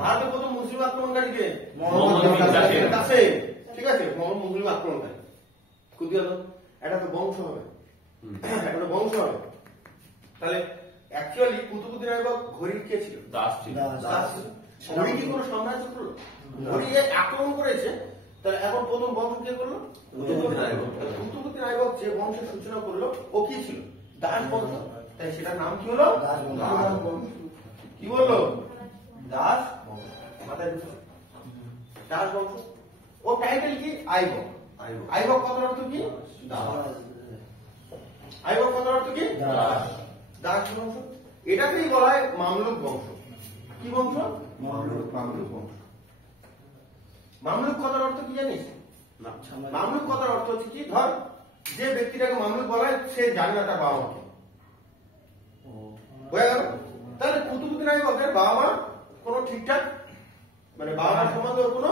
ভারতে প্রথম মুসলিম আক্রমণকারী কে? কাসেম। ঠিক আছে, মুসলিম আক্রমণকারী। কুতুব এটা তো বংশ হবে, একটা তো বংশ হবে। তাহলে অ্যাকচুয়ালি কুতুবউদ্দিন আইবক ঘড়ির কে ছিল? দাস ছিল। দাস ছিল। ঘড়ি কি কোনো সাম্রাজ্য করলো? ঘড়ি আক্রমণ করেছে, তাহলে এখন প্রথম বংশ কে করলো? কুতুবউদ্দিন আইবক। কুতুবউদ্দিন আইবক যে বংশের সূচনা করলো, ও কি ছিল? দাস বংশ। তাই সেটার নাম কি হলো? দাস বংশ। কি বললো? দাস বংশ। মাথায় ঢুকছে? দাস বংশ। ও টাইটেল কি? আইবক। আইবক কথার অর্থ কি? দাস। আইবক কথার অর্থ কি? দাস বংশ। এটাকেই বলা হয় মামলুক বংশ। কি বংশ? মামলুক বংশ। মামলুক কথার অর্থ কি জানিস? মামলুক কথার অর্থ হচ্ছে কি, ধর যে ব্যক্তিটাকে মামলুক বলা হয় সে জানে না তার বাবা মাকে। হয়ে গেল? তাহলে কুতুবউদ্দিন আইবকের বাবা মা কোনো ঠিকঠাক, মানে বাবা মার সম্বন্ধে কোনো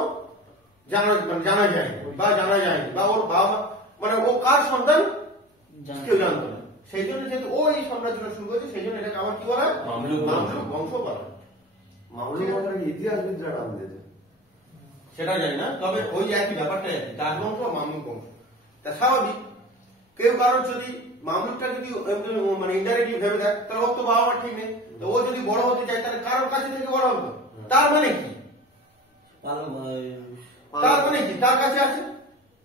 জানা যায়নি বা জানা যায়নি, বা ওর বাবা মা মানে ও কার সন্তান কেউ জানতো না। সেই জন্য যেহেতু ও এই সাম্রাজ্যটা শুরু করেছে, সেই জন্য এটাকে আবার কি বলা হয়? মামলুক বংশ বলা হয়। মামলুক বংশের ইতিহাসবিদরা নাম দিয়েছে। সেটা জানি না, তবে ওই একই ব্যাপারটা একই, দাসবংশ বা মামলুক বংশ। তা স্বাভাবিক কেউ কারোর যদি মামলুকটা যদি মানে ইনডাইরেক্টলি ভেবে দেয়, তাহলে ওর তো বাবা মা ঠিক নেই, তো ও যদি বড় হতে চায় তাহলে কারোর কাছে থেকে বড় হবে। তার মানে কি, তার মানে কি তার কাছে আছে,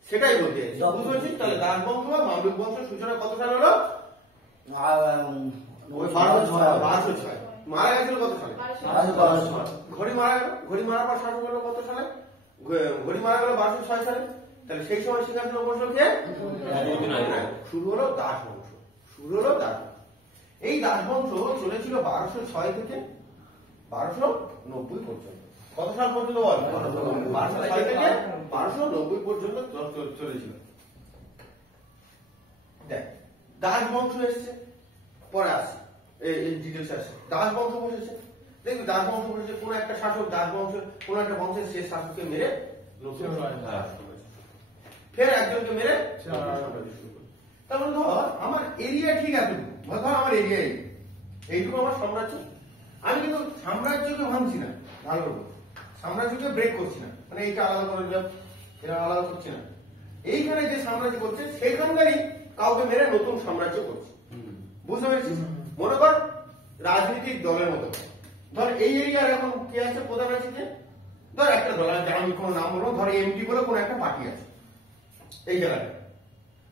সেটাই বলতে চাইছি। বুঝতে পারছিস? তাহলে দাসবংশ বা মামলুক বংশের সূচনা কত সালে হলো? 1206। মারা গেছিল কত সালে? ঘড়ি মারা গেল, ঘড়ি মারার পর শাসন করলো কত সালে? ঘড়ি মারা গেল 1206 সালে। তাহলে সেই সময় সিংহাসনে বসলো কে? শুরু হলো দাস বংশ, শুরু হলো দাস বংশ। এই দাস বংশ চলেছিল 1206 থেকে 1290 পর্যন্ত। কত সাল পর্যন্ত বল? 1206 থেকে 1290 পর্যন্ত চলেছিল। দেখ, দাস বংশ এসছে, পরে আসছে এই ডিটেলস আসছে। দাস বংশ বসেছে, দেখবি দাস বংশ বসেছে, কোন একটা শাসক দাস বংশ, কোন একটা বংশের শেষ শাসককে মেরে নতুন ফের একজনকে মেরে তার মানে ধর আমার এরিয়া ঠিক আছে, ধর আমার এরিয়া এইটুকু আমার সাম্রাজ্য, আমি কিন্তু সাম্রাজ্যকে ভাঙছি না, ভালো করবো সাম্রাজ্যকে ব্রেক করছি না, মানে এইটা আলাদা করে দিলাম, এটা আলাদা করছি না। এইখানে যে সাম্রাজ্য করছে সেইখানকারই কাউকে মেরে নতুন সাম্রাজ্য করছে। বুঝতে পেরেছিস? মনে কর রাজনীতিক দলের মতো, ধর এই এরিয়ার এখন কে আছে, প্রধান আছে কে, ধর একটা দল আছে, আমি কোনো নাম বলবো, ধর এমপি বলে কোনো একটা পার্টি আছে এই জায়গায়।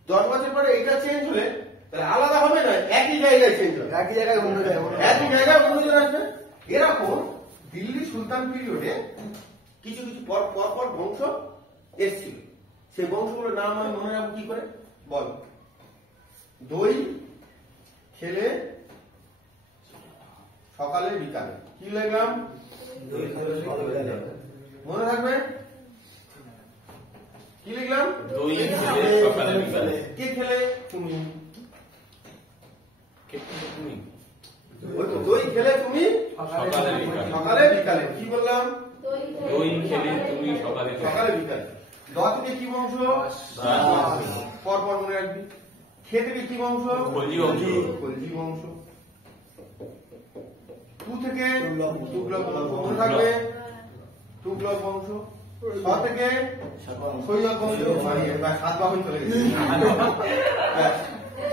10 বছর পরে এইটা চেঞ্জ হলে তাহলে আলাদা হবে না, একই জায়গায় চেঞ্জ হবে, একই জায়গায় অন্য জায়গায় একই জায়গায় অন্যজন আসবে। এরকম দিল্লি সুলতান পিরিয়ডে কিছু কিছু পর পর বংশ এসেছিল। সেই বংশগুলোর নাম আমি মনে রাখবো কি করে বল? দই খেলে সকালে বিকালে, কি লিখলাম? মনে থাকবে? কি লিখলাম? দই খেলে সকালে বিকালে। কে খেলে? তুমি। তুমি ওই তো দই খেলে তুমি সকালে বিকালে। সকালে বিকালে, কি বললাম? দই খেলে তুমি সকালে সকালে বিকালে। দ থেকে কি বংশ? পর পর মনে রাখবি। খে থেকে কি বংশ? খলজি বংশ। খলজি বংশ। তু থেকে তুগলক বংশ, মনে থাকবে? তুগলক বংশ। স থেকে সৈয়দ বংশ, মানে এবার 7 বাহু চলে গেছে,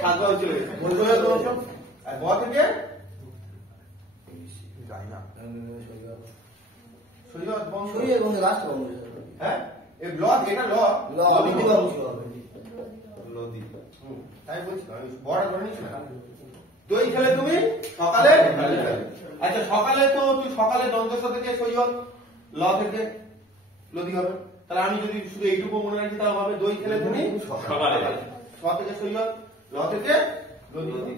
7 বাহু চলে গেছে, সৈয়দ বংশ। আর ব থেকে সৈয়দ বংশ। হ্যাঁ, এই ল, এটা ল লদি। তাই বলছি, আমি বড় করে নিচ্ছি না। দই খেলে তুমি সকালে বিকালে। আচ্ছা, সকালে তো তুই সকালে দন্তস থেকে সৈয়দ, ল থেকে লদি হবে। তাহলে আমি যদি শুধু এইটুকু মনে রাখি তাহলে হবে দই খেলে তুমি সকালে। স থেকে সৈয়দ, ল থেকে লদি।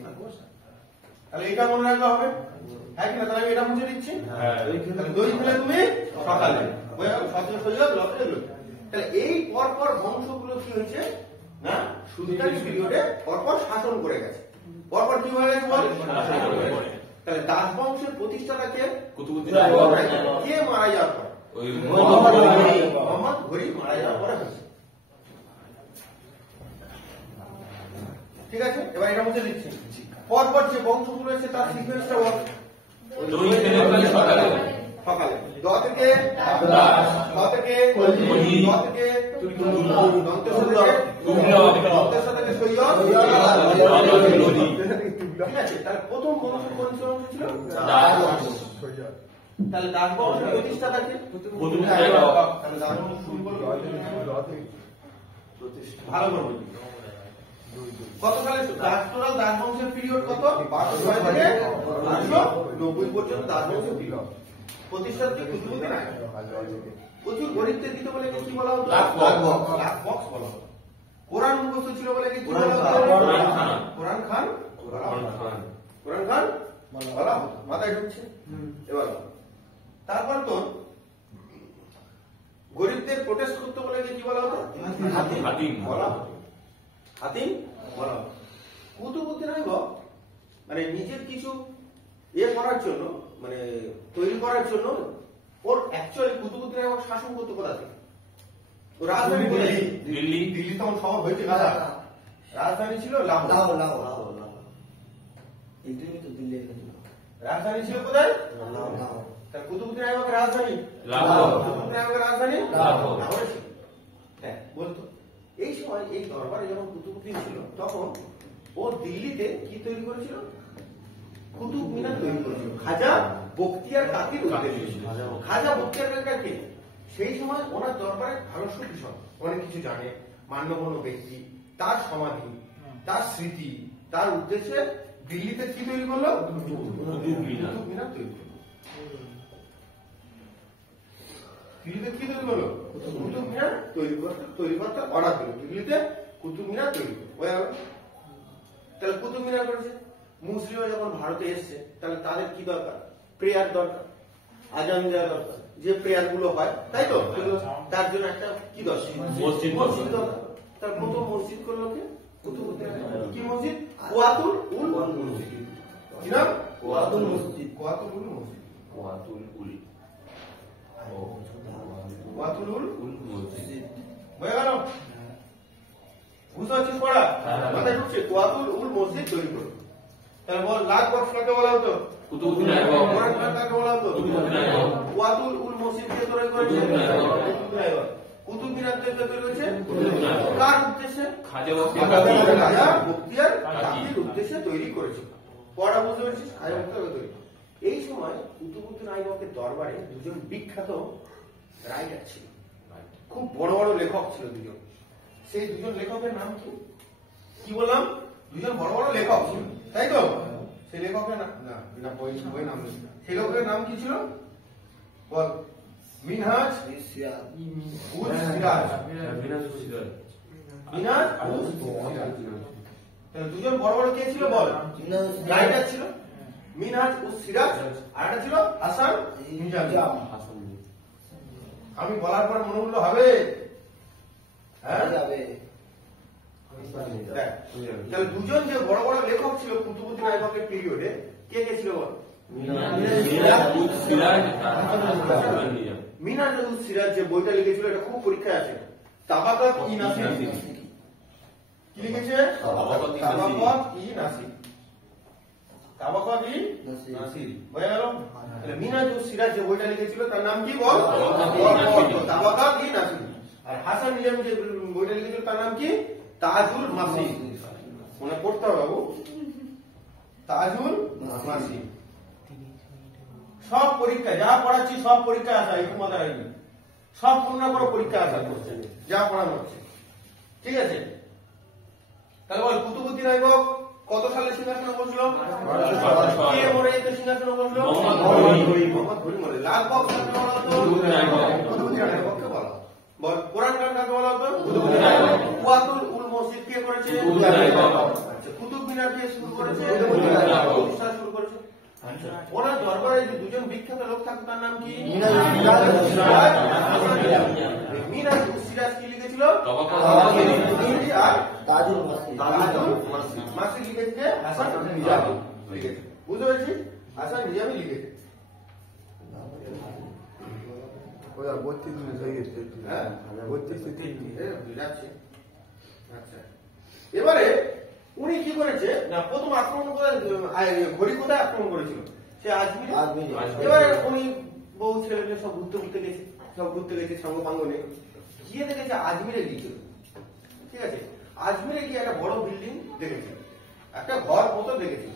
তাহলে এটা মনে রাখলে হবে, হ্যাঁ কিনা? তাহলে আমি এটা মুছে দিচ্ছি। তাহলে দই খেলে তুমি সকালে, স থেকে সৈয়দ, ল থেকে লদি। তাহলে এই পরপর বংশগুলো কি হয়েছে না, সুলতানি পিরিয়ডে পরপর শাসন করে গেছে। পরপর কি হয়ে গেছে বল? তাহলে দাস বংশের প্রতিষ্ঠাতা কে? কুতুবউদ্দিন কে মারা যাওয়ার পর? ওই মোহাম্মদ ঘড়ি মারা যাওয়ার পরে হয়েছে। ঠিক আছে, এবার এটা মুছে দিচ্ছি। পরপর যে বংশগুলো এসে তার সিকোয়েন্সটা বল। দই খেলে তুমি সকালে। সকালে দ থেকে দ থেকে খলজি, দ থেকে দন্তেশ থেকে দন্তেশ থেকে সৈয়দ, লদি। ঠিক আছে? তাহলে প্রথম বংশ কোন বংশ ছিল? দাস। তাহলে দাস বংশের প্রতিষ্ঠাতা কে? কুতুবউদ্দিন তাহলে দাস বংশ শুরু করলো ভালো করে বলবি। কত সালে টোটাল দাস বংশের পিরিয়ড কত? 1206 থেকে 1290 পর্যন্ত দাস বংশের পিরিয়ড। প্রতিষ্ঠাতা কুতুবউদ্দিন আইবেক। প্রচুর গরিবদের দিত বলে কি বলা হতো? লাখ বক্স। লাখ বক্স বলা হতো। কোরআন মুখস্থ ছিল বলে কি বলা হতো? কোরআন খান। কোরআন খান বলা হতো। মাথায় ঢুকছে? এবার তারপর তো গরিবদের প্রোটেস্ট করতে বলে কি বলা হতো? হাতিম বলা হতো। হাতিম বলা হতো। কুতুবউদ্দিন আইবক মানে নিজের কিছু করার জন্য, মানে তৈরি করার জন্য, ওর অ্যাকচুয়ালি কুতুবউদ্দিন আইবক শাসন করতে কোথা থেকে? ও রাজধানী কোথায়? দিল্লি। দিল্লি তখন শহর হয়েছে না, রাজধানী ছিল লাহোর। রাজধানী ছিল কোথায়? তা কুতুবউদ্দিন আইবকের রাজধানী লাহোর। কুতুবউদ্দিন আইবকের রাজধানী লাহোর। লাহোরে ছিল। হ্যাঁ বলতো এই সময় এই দরবারে যখন কুতুবউদ্দিন ছিল তখন ও দিল্লিতে কি তৈরি করেছিল? কুতুব মিনার তৈরি করেছিল খাজা বখতিয়ার কাকির উদ্দেশ্যে। খাজা বখতিয়ার কাকি সেই সময় ওনার দরবারে ভালো সুবিশন অনেক কিছু জানে, মান্যগণ্য ব্যক্তি, তার সমাধি, তার স্মৃতি, তার উদ্দেশ্যে দিল্লিতে কি তৈরি করলো? কুতুব মিনার তৈরি করলো। দিল্লিতে কি তৈরি করলো? কুতুব মিনার তৈরি করতে অর্ডার দিল। দিল্লিতে কুতুব মিনার তৈরি করলো। তাহলে কুতুব মিনার করেছে। মুসলিমরা যখন ভারতে এসছে তাহলে তাদের কি দরকার? প্রেয়ার দরকার, আজান দেওয়া দরকার, যে প্রেয়ার গুলো হয় তাই তো, তার জন্য একটা কি দরকার? মসজিদ দরকার। তার প্রথম মসজিদ করলো কে? কুতুবউদ্দিন। কি মসজিদ? কুয়াতুল উল মসজিদ। কি নাম? কুয়াতুল মসজিদ। কুয়াতুল উল মসজিদ। কুয়াতুল উল কুয়াতুল উল মসজিদ। হয়ে গেল? বুঝতে পারছিস পড়া? হ্যাঁ। মাথায় ঢুকছে? কুয়াতুল উল মসজিদ তৈরি করলো। তাহলে বল লাখ বক্স কাকে বলা হতো? কুতুবউদ্দিন আইবক। কোরআন কাকে বলা হতো? কুতুবউদ্দিন আইবক। কুয়াতুল উল মসজিদ কে তৈরি করেছে? কুতুবউদ্দিন আইবক। কুতুবউদ্দিন আইবক। কুতুব মিনার তৈরি করেছে কুতুবউদ্দিন আইবক। কার উদ্দেশ্যে? খাজা বখতিয়ার কাকি। খাজা বখতিয়ার কাকির উদ্দেশ্যে তৈরি করেছে। পড়া বুঝতে পেরেছিস? খাজা বখতিয়ার তৈরি। এই সময় কুতুবউদ্দিন আইবকের দরবারে দুজন বিখ্যাত রাইটার ছিল, খুব বড় বড় লেখক ছিল দুজন। সেই দুজন লেখকের নাম কি? কি বললাম? দুজন বড় বড় লেখক ছিল, তাই তো? সেই লেখকের নাম না বই নাম নেই। সেই লেখকের নাম কি ছিল বল? মিনহাজ উজ সিরাজ। মিনহাজ উজ সিরাজ। তাহলে দুজন বড় বড় কে ছিল বল? রাইটার ছিল মিনহাজ উজ সিরাজ, আর একটা ছিল হাসান নিজামী। আমি বলার পর মনে হলো হবে? হ্যাঁ যাবে। দেখ, তাহলে দুজন যে বড় বড় লেখক ছিল কুতুবউদ্দিন আইবকের পিরিয়ডে, কে কে ছিল বল? মিনহাজ উজ সিরাজ যে বইটা লিখেছিল, এটা খুব পরীক্ষায় আসে। তাবাকাত ই নাসির। কি লিখেছে? তাবাকাত ই নাসির। তাবাকাত ই নাসির। বোঝা গেল? তাহলে মিনহাজ উজ সিরাজ যে বইটা লিখেছিল তার নাম কি বল? তাবাকাত ই নাসির। আর হাসান নিজামী যে বইটা লিখেছিল তার নাম কি? তাজুল মাসির। মনে পড়তে হবে বাবু, তাজুল মাসির। সব পরীক্ষা যা পড়াচ্ছি সব পরীক্ষা আসা, একটু মাথা রাখবি। সব কোনো না কোনো পরীক্ষা আসা করছে যা পড়ানো হচ্ছে, ঠিক আছে? তাহলে বল কুতুবউদ্দিন আইবক কত সালে সিংহাসনে বসল? কে মরে যেতে সিংহাসনে বসল? মোহাম্মদ ঘুরি মরে। লাখ বক্স কাকে বলা হতো? কুতুবউদ্দিন আইবককে বলা হতো। বল কোরআন কাকে বলা হতো? কুয়াতুল উল মসজিদ কে করেছে? আচ্ছা, কুতুব মিনার কে শুরু করেছে? প্রতিষ্ঠা শুরু করেছে। ওনার দরবারে যে দুজন বিখ্যাত লোক থাকতো তার নাম কি? মিনহাজ উজ সিরাজ কি লিখেছিল? আর তাজুল মাসির লিখেছে হাসান নিজামী লিখেছে। বুঝতে পেরেছিস? হাসান নিজামী লিখেছে। 32 মিনিট হয়ে গেছে। হ্যাঁ 32 যাচ্ছে। আচ্ছা, এবারে উনি কি করেছে না, প্রথম আক্রমণ করে ঘড়ি কোথায় আক্রমণ করেছিল? সে আজমির। এবারে উনি বহু ছেলেমেয়ে সব ঘুরতে গেছে সঙ্গপাঙ্গ নিয়ে গিয়ে দেখেছে আজমিরে গিয়েছিল, ঠিক আছে? আজমিরে গিয়ে একটা বড় বিল্ডিং দেখেছে, একটা ঘর মতো দেখেছে।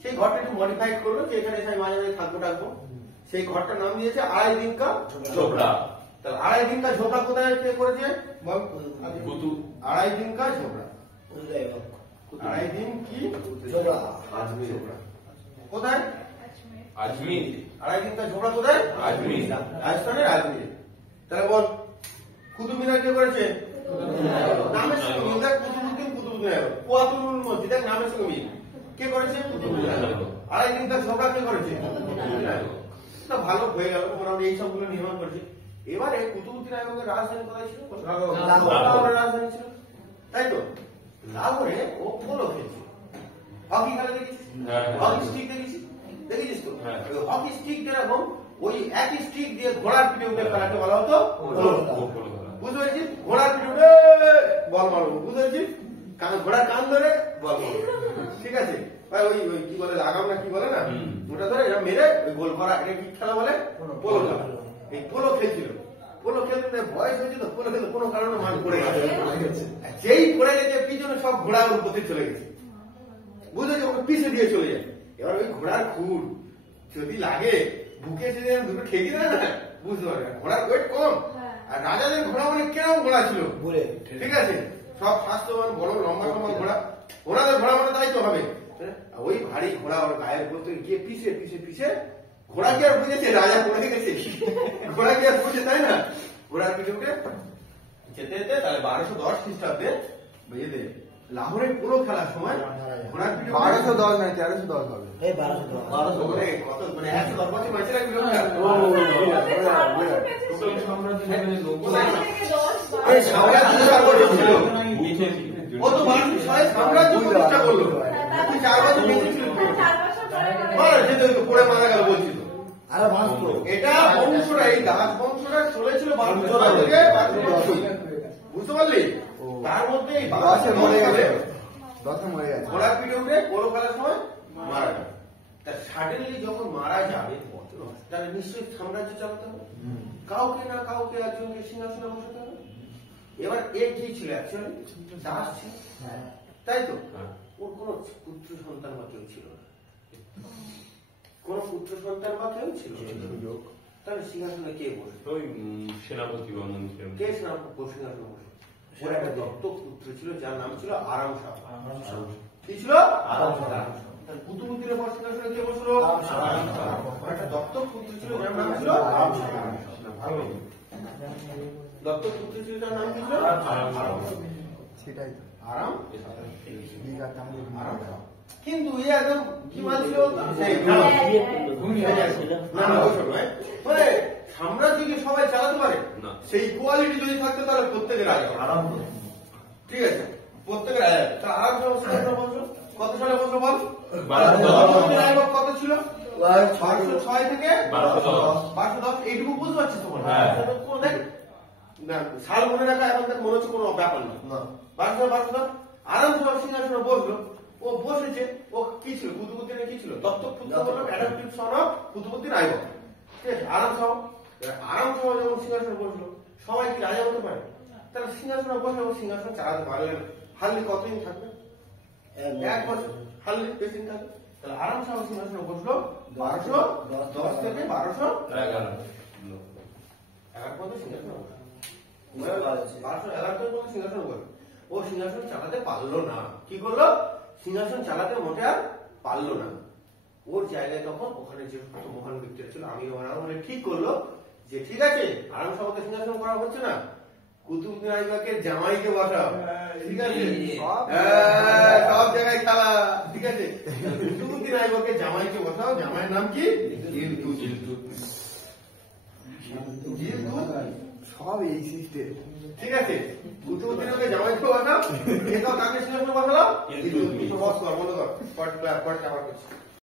সেই ঘরটা একটু মডিফাইড করলো যে এখানে এসে মাঝে মাঝে থাকবো। সেই ঘরটার নাম দিয়েছে আড়াই দিন কা ঝোপড়া। তাহলে আড়াই দিন কা ঝোপড়া কোথায় কে করেছে বল? আড়াই দিন কা ঝোপড়া। আড়াই দিন কি ঝোপড়া? আজমির। কোথায়? আজমির। আড়াই দিন কা ঝোপড়া কোথায়? আজমির। রাজস্থানের আজমিরে। তাহলে বল কুতুব মিনার কে করেছে? নামের সঙ্গে মিল। দেখ কুতুবউদ্দিন আইবক। কুয়াতুল উল মসজিদ দেখ নামের সঙ্গে মিল। কে করেছে? কুতুবউদ্দিন আইবক। আড়াই দিন কা ঝোপড়া কে করেছে? কুতুবউদ্দিন আইবক। না ভালো হয়ে গেল, মোটামুটি এই সবগুলো নির্মাণ করেছে। এবারে কুতুবউদ্দিন আইবকের রাজধানী কোথায় ছিল? লাহোরের রাজধানী ছিল, তাই তো? লাহোরে ও পোলো খেলছে। হকি খেলা দেখেছিস? হকি স্টিক দেখেছিস তো? হকি স্টিক যেরকম ওই একই স্টিক দিয়ে ঘোড়ার পিঠে উঠে খেলাকে বলা হতো পোলো। বুঝতে পেরেছিস? ঘোড়ার পিঠে উঠে বল মারবো, বুঝতে পেরেছিস? কারণ ঘোড়ার কান ধরে বল মারবো, ঠিক আছে? ভাই ওই ওই কি বলে লাগাম না কি বলে না ওটা ধরে এরা মেরে ওই গোল করা এটা কি খেলা বলে পোলো খেলা এই পোলো খেলছিল পোলো খেলতে বয়স হয়েছিল পোলো খেলতে কোনো কারণে মাঠ পড়ে গেছে যেই পড়ে গেছে পিছনে সব ঘোড়া ওর প্রতি চলে গেছে বুঝেছি ওকে পিছে দিয়ে চলে যায় এবার ওই ঘোড়ার খুর যদি লাগে বুকে এসে যেন দুটো ঠেকে দেয় না বুঝতে পারবে ঘোড়ার ওয়েট কম আর রাজাদের ঘোড়া অনেক কেমন ঘোড়া ছিল ঠিক আছে সব স্বাস্থ্যবান বড় লম্বা লম্বা ঘোড়া ওনাদের ঘোড়া মানে তাই তো হবে ওই ভারী ঘোড়া ওর গায়ের উপর থেকে গিয়ে পিছে পিছে পিছে ঘোড়া কি আর বুঝেছে রাজা পড়ে গেছে ঘোড়া কি আর বুঝে তাই না ঘোড়ার পিঠে উঠে যেতে যেতে তাহলে 1210 খ্রিস্টাব্দে বুঝলে লাহোরের পুরো খেলার সময় ঘোড়ার পিঠে 1210 নয় 1310 হবে কত মানে 110 বছর মাঝে রাখবে কিলোমিটার ও তো মানুষ সাম্রাজ্য প্রতিষ্ঠা করলো 4 বছর বেঁচে ছিল পড়ে মারা গেল বলছি তো এটা বংশরা এই দাস বংশরা চলেছিল 1200 থেকে 1200 বুঝতে পারলি তার মধ্যে এই 1200 মরে গেছে ঘোড়ার পিঠে উঠে পোলো খেলার সময় মারা গেল তা সাডেনলি যখন মারা যাবে তাহলে নিশ্চয়ই সাম্রাজ্য চালাতে হবে কাউকে না কাউকে একজনকে সিংহাসনে বসাতে হবে এবার এ কি ছিল অ্যাকচুয়ালি দাস ছিল তাই তো ওর কোন পুত্র সন্তান বা কেউ ছিল না কোন পুত্র সন্তান বা কেউ ছিল তাহলে সিংহাসনে কে বসে ওই সেনাপতি বা মন্ত্রী কে সিংহাসনে বসে ওর একটা দত্তক পুত্র ছিল যার নাম ছিল আরাম শাহ কি ছিল আরাম শাহ কুতুবুদ্দিনের পর সিংহাসনে কে বসলো একটা দত্তক পুত্র ছিল যার নাম ছিল আরাম শাহ দত্তক পুত্র ছিল যার নাম কি ছিল সেটাই আরাম আরাম কিন্তু ইয়ে একদম কি মাল ছিল মানে সাম্রাজ্যকে সবাই চালাতে পারে সেই কোয়ালিটি যদি থাকতো তাহলে প্রত্যেকের রাজা আরাম ঠিক আছে প্রত্যেকের রাজা তা আরাম বলছো কত সালে বলছো বল কত ছিল 506 থেকে 1210 এইটুকু বুঝতে পারছিস তোমার দেখ না সাল মনে রাখা এখন দেখ মনে হচ্ছে কোনো ব্যাপার না 1210 আরাম সিংহাসনে বসলো ও বসেছে ও কি ছিল কুতুবুদ্দিনের কি ছিল দত্তক পুত্র বললাম adaptive son of Qutbuddin Aibak ঠিক আছে আরাম শাহ যখন সিংহাসনে বসলো সবাই কি রাজা হতে পারে তাহলে সিংহাসনে বসলে ও সিংহাসন চালাতে পারলেন হার্লি কতদিন থাকবে 1 বছর হার্লি বেশি দিন থাকবে তাহলে আরাম শাহ সিংহাসনে বসলো 1210 থেকে 1211 পর্যন্ত সিংহাসনে বসলো 1211 পর্যন্ত সিংহাসনে বসলো ও সিংহাসন চালাতে পারলো না কি করলো সিংহাসন চালাতে মোটে আর পারলো না ওর জায়গায় তখন ওখানে যে মহান ব্যক্তিরা ছিল আমি মানে ঠিক করলো যে ঠিক আছে আরাম শাহকে সিংহাসন করা হচ্ছে না কুতুবউদ্দিন আইবকের জামাইকে বসাও ঠিক আছে সব জায়গায় খেলা ঠিক আছে কুতুবউদ্দিন আইবকের জামাইকে বসাও জামাইয়ের নাম কি সব এই সিস্টেম ঠিক আছে কুতুবউদ্দিনকে জামাইকে বসাও এটাও কাকে সিংহাসনে বসালো বস কর বলো কর পট ক্লাব পট আবার